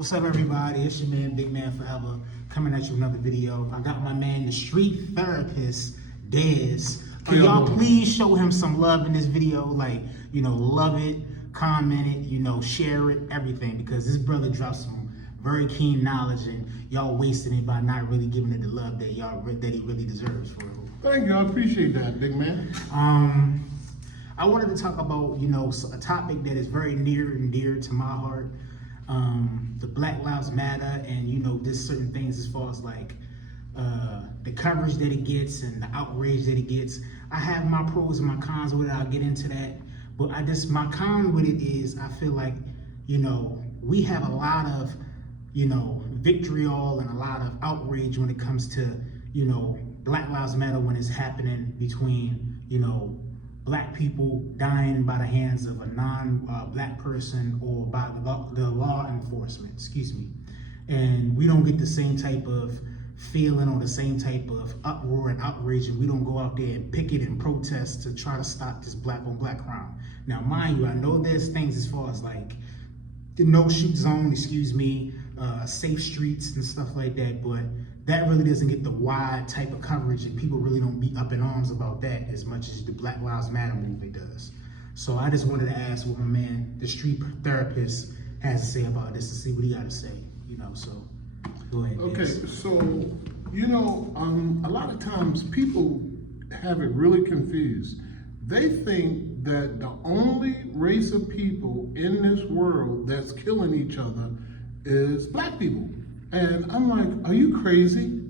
What's up, everybody? It's your man, Big Man Forever, coming at you with another video. I got my man, the street therapist, Dez. Can y'all please show him some love in this video? Like, love it, comment it, share it, everything. Because this brother dropped some very keen knowledge, and y'all wasting it by not really giving it the love that that he really deserves for real. Thank you, I appreciate that, big man. I wanted to talk about, a topic that is very near and dear to my heart. The Black Lives Matter, and just certain things as far as like the coverage that it gets and the outrage that it gets. I have my pros and my cons with it. I'll get into that, but my con with it is I feel like we have a lot of vitriol and a lot of outrage when it comes to Black Lives Matter when it's happening between Black people dying by the hands of a non-Black person or by the law enforcement, excuse me. And we don't get the same type of feeling or the same type of uproar and outrage, and we don't go out there and picket and protest to try to stop this Black on Black crime. Now, mind you, I know there's things as far as like the no-shoot zone, safe streets and stuff like that, but that really doesn't get the wide type of coverage, and people really don't be up in arms about that as much as the Black Lives Matter movement does. So I just wanted to ask what my man, the street therapist, has to say about this, to see what he got to say, so go ahead. Okay, so, a lot of times people have it really confused. They think that the only race of people in this world that's killing each other is Black people. And I'm like, are you crazy?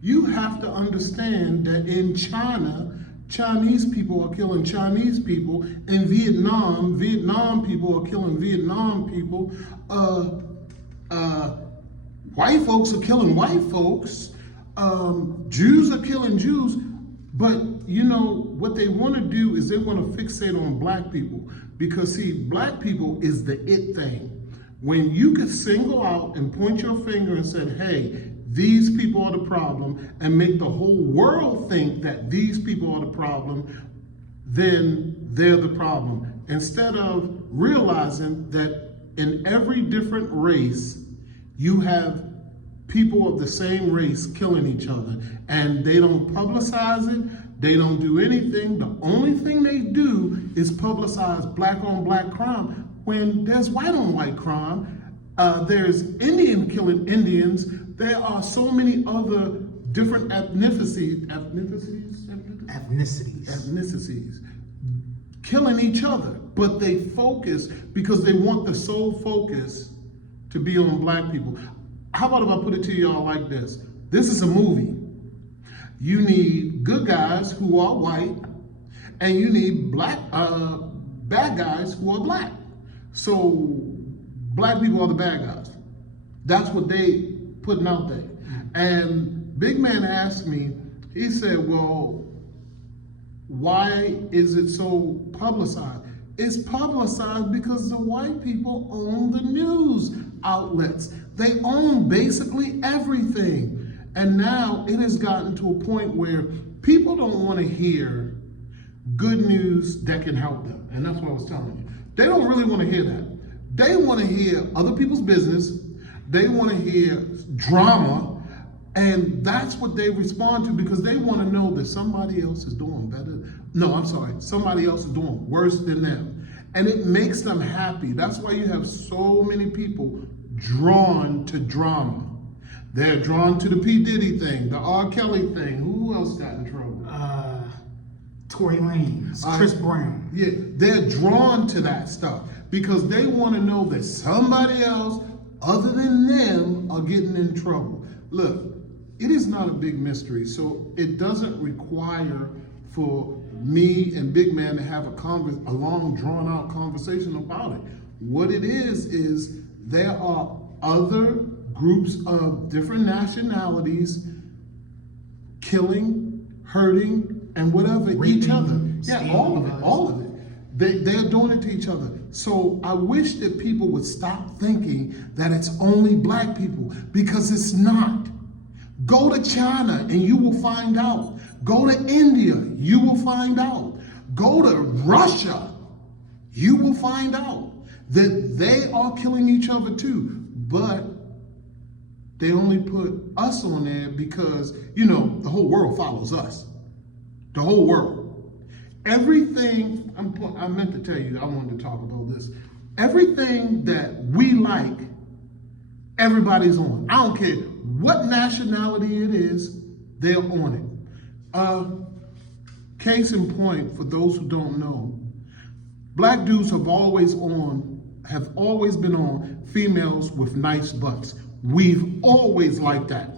You have to understand that in China, Chinese people are killing Chinese people. In Vietnam, Vietnam people are killing Vietnam people. White folks are killing white folks. Jews are killing Jews. But what they want to do is they want to fixate on Black people. Because see, Black people is the it thing. When you could single out and point your finger and say, hey, these people are the problem, and make the whole world think that these people are the problem, then they're the problem. Instead of realizing that in every different race, you have people of the same race killing each other, and they don't publicize it, they don't do anything. The only thing they do is publicize Black on Black crime, when there's white on white crime, there's Indian killing Indians, there are so many other different ethnicities killing each other, but they focus because they want the sole focus to be on Black people. How about if I put it to y'all like this? This is a movie. You need good guys who are white, and you need bad guys who are Black. So Black people are the bad guys. That's what they putting out there. And Big Man asked me, he said, well, why is it so publicized? It's publicized because the white people own the news outlets. They own basically everything. And now it has gotten to a point where people don't want to hear good news that can help them. And that's what I was telling you. They don't really want to hear that. They want to hear other people's business. They want to hear drama. And that's what they respond to, because they want to know that somebody else is doing better. No, I'm sorry. Somebody else is doing worse than them. And it makes them happy. That's why you have so many people drawn to drama. They're drawn to the P. Diddy thing, the R. Kelly thing. Who else got in trouble? Tory Lanez, Chris Brown. Yeah, they're drawn to that stuff because they want to know that somebody else other than them are getting in trouble. Look, it is not a big mystery, so it doesn't require for me and Big Man to have a long, drawn-out conversation about it. What it is there are other groups of different nationalities killing, hurting, and whatever, each other. Yeah, all of it. They're doing it to each other. So I wish that people would stop thinking that it's only Black people, because it's not. Go to China and you will find out. Go to India, you will find out. Go to Russia, you will find out that they are killing each other too. But They only put us on there because, you know, the whole world follows us. The whole world. Everything, I meant to tell you, I wanted to talk about this. Everything that we like, everybody's on. I don't care what nationality it is, they're on it. Case in point, for those who don't know, black dudes have always been on females with nice butts. We've always liked that.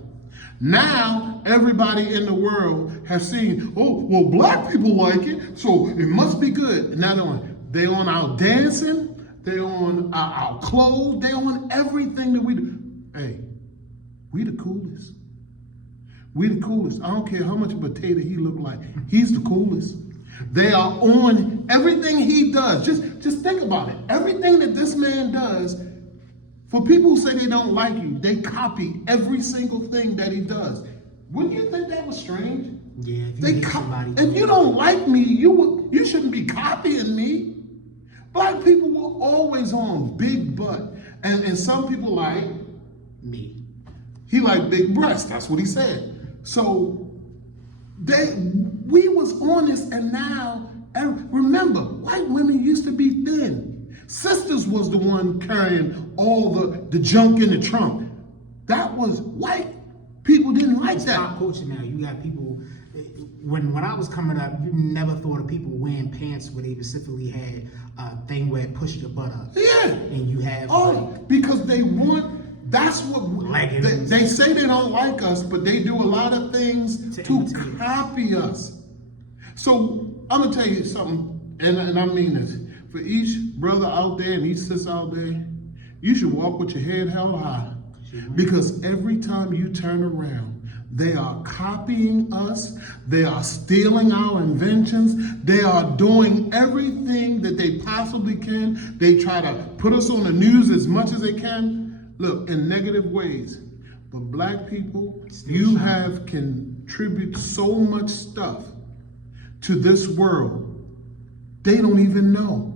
Now, everybody in the world has seen, oh, well, black people like it, so it must be good. And now they're on our dancing, they're on our clothes, they're on everything that we do. Hey, we the coolest. We the coolest. I don't care how much potato he look like. He's the coolest. They are on everything he does. Just think about it. Everything that this man does, for people who say they don't like you, they copy every single thing that he does. Wouldn't you think that was strange? Yeah, if you don't like me, you shouldn't be copying me. Black people were always on big butt. And some people like me. He liked big breasts. That's what he said. So we was on this, and now, and remember, white women used to be thin. Sisters was the one carrying all the junk in the trunk. That was white people didn't like that. Pop culture now. You got people. When I was coming up, you never thought of people wearing pants where they specifically had a thing where it pushed your butt up. Yeah. And you have because they want. That's what they say. They don't like us, but they do a lot of things to copy us. So I'm gonna tell you something, and I mean this. For each brother out there and each sister out there, you should walk with your head held high, because every time you turn around, they are copying us. They are stealing our inventions. They are doing everything that they possibly can. They try to put us on the news as much as they can. Look, in negative ways. But black people, you have contributed so much stuff to this world. They don't even know.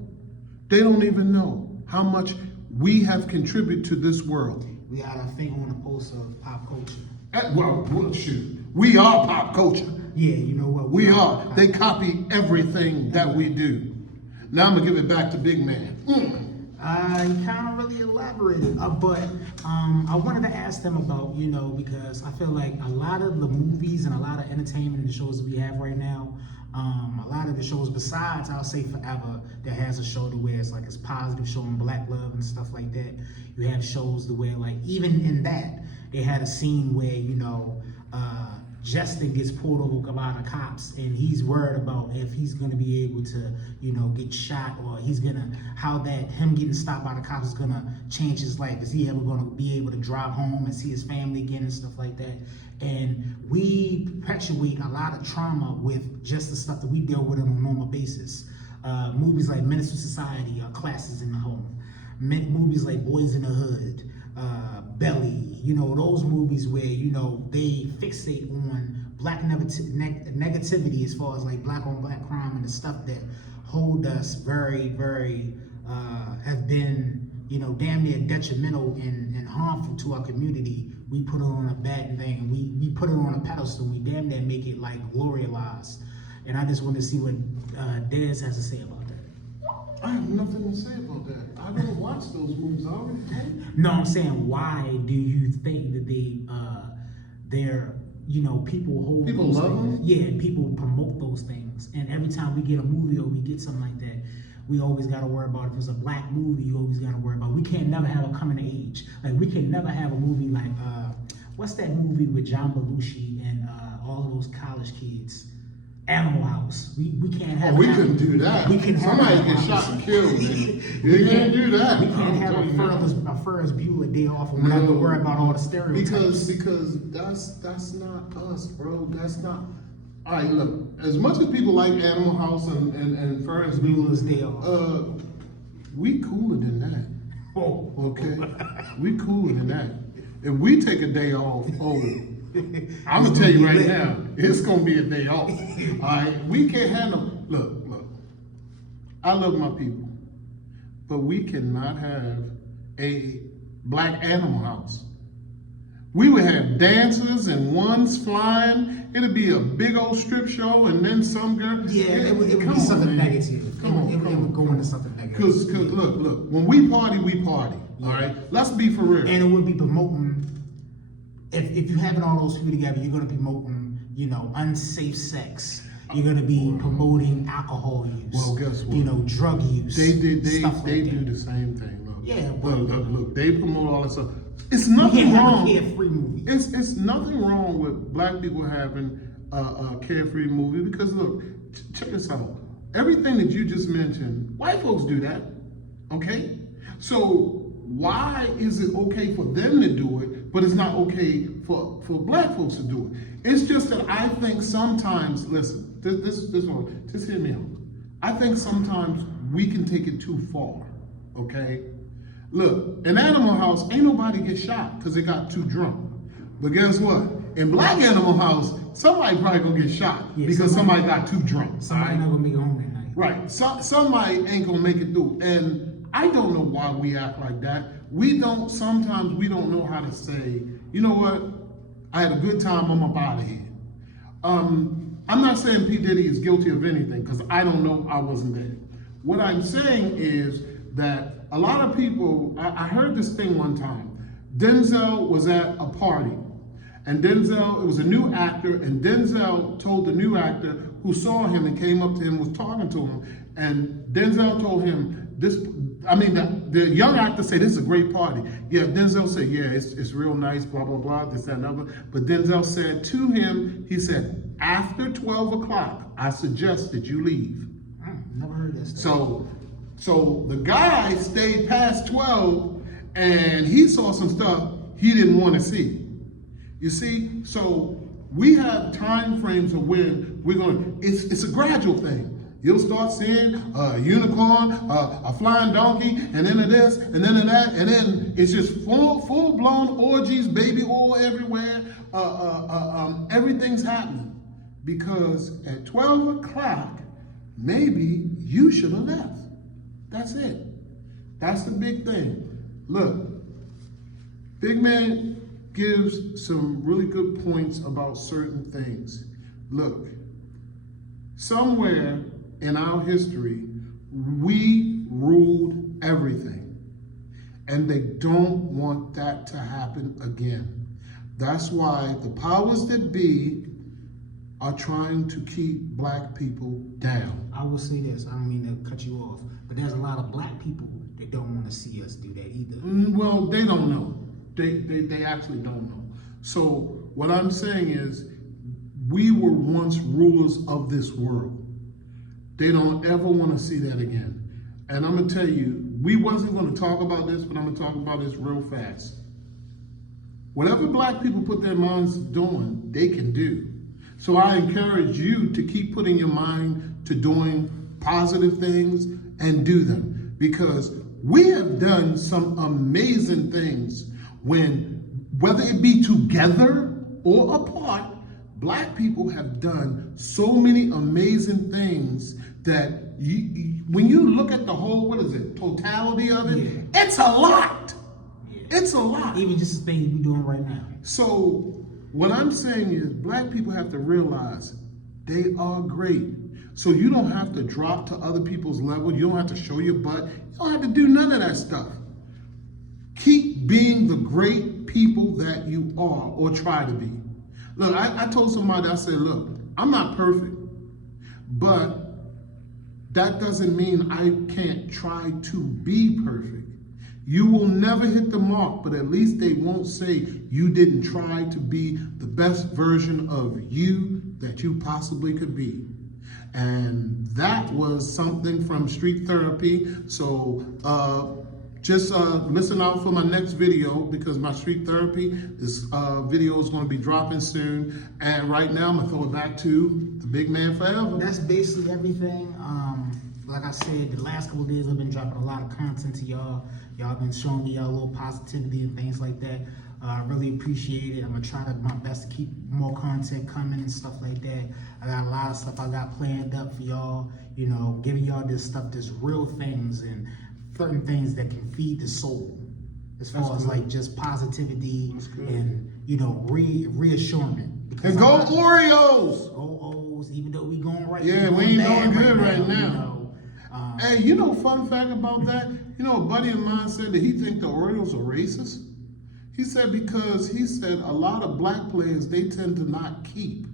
They don't even know how much we have contributed to this world. We got our finger on the pulse of pop culture. Well, shoot. We are pop culture. Yeah, you know what? We are. They copy everything that we do. Now I'm going to give it back to Big Man. I kind of really elaborated, but I wanted to ask them about, because I feel like a lot of the movies and a lot of entertainment and the shows that we have right now, a lot of the shows besides, I'll say Forever, that has a show to where it's positive, showing black love and stuff like that. You have shows to where, even in that, they had a scene where, Justin gets pulled over by the cops, and he's worried about if he's going to be able to, get shot, or how him getting stopped by the cops is going to change his life. Is he ever going to be able to drive home and see his family again and stuff like that? And we perpetuate a lot of trauma with just the stuff that we deal with on a normal basis. Movies like Menace to Society, Classes in the Home. Movies like Boys in the Hood, Belly, those movies where, they fixate on black negativity as far as black on black crime and the stuff that hold us very, very, have been, damn near detrimental and harmful to our community. We put it on a bad thing. We put it on a pedestal. We damn near make it glorialized. And I just want to see what Dez has to say about that. I have nothing to say about that. I don't watch those movies. I already told you. No, I'm saying, why do you think that they're people hold people those love things? them? Yeah, people promote those things. And every time we get a movie or we get something like that, we always got to worry about, if it's a black movie, you always got to worry about, we can't never have a coming of age. We can never have a movie like, what's that movie with John Belushi and all of those college kids? Animal House. We can't have. We couldn't do that. We can have somebody get shot and killed, man. You can't do that. We can't have a Ferris Bueller day off, and we have to worry about all the stereotypes. Because that's not us, bro. That's not. All right, look. As much as people like Animal House and Ferris Bueller's Day Off, we cooler than that. Oh, okay. We cooler than that. If we take a day off, I'm gonna tell you right now, it's gonna be a day off. All right, we can't handle. Look. I love my people, but we cannot have a black Animal House. We would have dancers and ones flying. It'd be a big old strip show, and then some girl. Yeah, it would be something negative. It would go into something negative. Because look, when we party, we party. All right, let's be for real. And it would be promoting. If you're having all those people together, you're going to be promoting, unsafe sex. You're going to be promoting alcohol use. Well, guess what? Drug use. They do that. the same thing. Look. Yeah, look. They promote all that stuff. It's nothing wrong. Have a carefree movie. It's nothing wrong with black people having a carefree movie because look, check this out. Everything that you just mentioned, white folks do that. Okay, so why is it okay for them to do it, but it's not okay for black folks to do it? It's just that I think sometimes, listen, this one, just hear me out. I think sometimes we can take it too far. Okay. Look, in Animal House, ain't nobody get shot because they got too drunk. But guess what? In Black Animal House, somebody probably gonna get shot because somebody got too drunk. Somebody not gonna make it home that night. Right. Somebody ain't gonna make it through. And I don't know why we act like that. Sometimes we don't know how to say, you know what? I had a good time, I'm up out of here. I'm not saying P. Diddy is guilty of anything because I don't know, I wasn't there. What I'm saying is that a lot of people, I heard this thing one time. Denzel was at a party, and it was a new actor, and Denzel told the new actor who saw him and came up to him, was talking to him, and Denzel told him, the young actor said, this is a great party. Yeah, Denzel said, yeah, it's real nice, blah, blah, blah, this, that, and other. But Denzel said to him, he said, after 12 o'clock, I suggest that you leave. Never heard this story. So the guy stayed past 12 and he saw some stuff he didn't want to see. You see? So we have time frames of when we're going to, it's a gradual thing. You'll start seeing a unicorn, a flying donkey, and then of this, and then of that, and then it's just full-blown orgies, baby oil everywhere. Everything's happening. Because at 12 o'clock, maybe you should have left. That's it. That's the big thing. Look, Big Man gives some really good points about certain things. Look, somewhere in our history, we ruled everything. And they don't want that to happen again. That's why the powers that be are trying to keep black people down. I will say this, I don't mean to cut you off, but there's a lot of black people that don't want to see us do that either. Well, they don't know. They actually don't know. So what I'm saying is, we were once rulers of this world. They don't ever want to see that again. And I'm gonna tell you, we wasn't gonna talk about this, but I'm gonna talk about this real fast. Whatever black people put their minds doing, they can do. So I encourage you to keep putting your mind to doing positive things and do them. Because we have done some amazing things whether it be together or apart, black people have done so many amazing things that when you look at the whole, totality of it, it's a lot. Yeah. It's a lot. Even just the things we're doing right now. So what I'm saying is black people have to realize they are great. So you don't have to drop to other people's level. You don't have to show your butt. You don't have to do none of that stuff. Keep being the great people that you are, or try to be. Look, I told somebody, I said, look, I'm not perfect, but that doesn't mean I can't try to be perfect. You will never hit the mark, but at least they won't say you didn't try to be the best version of you that you possibly could be. And that was something from Street Therapy. So just listen out for my next video, because my Street Therapy, this video is going to be dropping soon. And right now, I'm going to throw it back to the Big Man Forever. That's basically everything. Like I said, the last couple of days I've been dropping a lot of content to y'all. Y'all been showing me y'all a little positivity and things like that. I really appreciate it. I'm gonna try my best to keep more content coming and stuff like that. I got a lot of stuff I got planned up for y'all, giving y'all this stuff, this real things and certain things that can feed the soul. as far That's as good. like just positivity That's good. and reassurance. Because And go a lot- Oreos! Go O's, even though we going right. Yeah, we going ain't bad doing good right you now. know. Hey, fun fact about that? A buddy of mine said that he think the Orioles are racist. He said because a lot of black players they tend to not keep,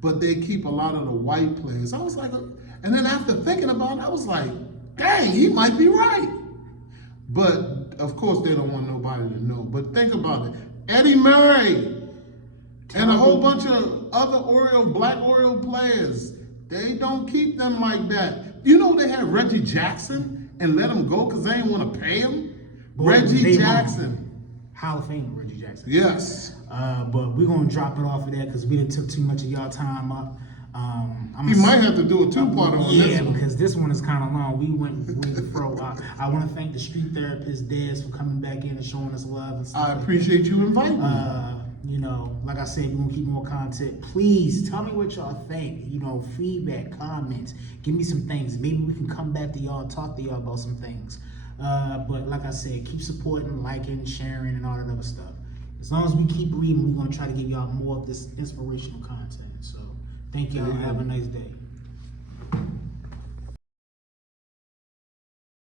but they keep a lot of the white players. I was like, and then after thinking about it, I was like, dang, he might be right. But of course, they don't want nobody to know. But think about it, Eddie Murray and a whole bunch of other black Oriole players, they don't keep them like that. They had Reggie Jackson and let him go because they didn't want to pay him. Boy, Reggie they Jackson. Hall of Fame, Reggie Jackson. Yes. But we're gonna drop it off of that because we didn't took too much of y'all time up. We might have to do a two-parter on this one. because this one is kind of long. We went fro. I want to thank the street therapist Dez for coming back in and showing us love and stuff. I appreciate you inviting me. Like I said, we're gonna keep more content. Please tell me what y'all think. Feedback, comments. Give me some things. Maybe we can come back to y'all and talk to y'all about some things. But like I said, keep supporting, liking, sharing, and all that other stuff. As long as we keep reading, we're gonna try to give y'all more of this inspirational content. So thank y'all. Yeah. Have a nice day.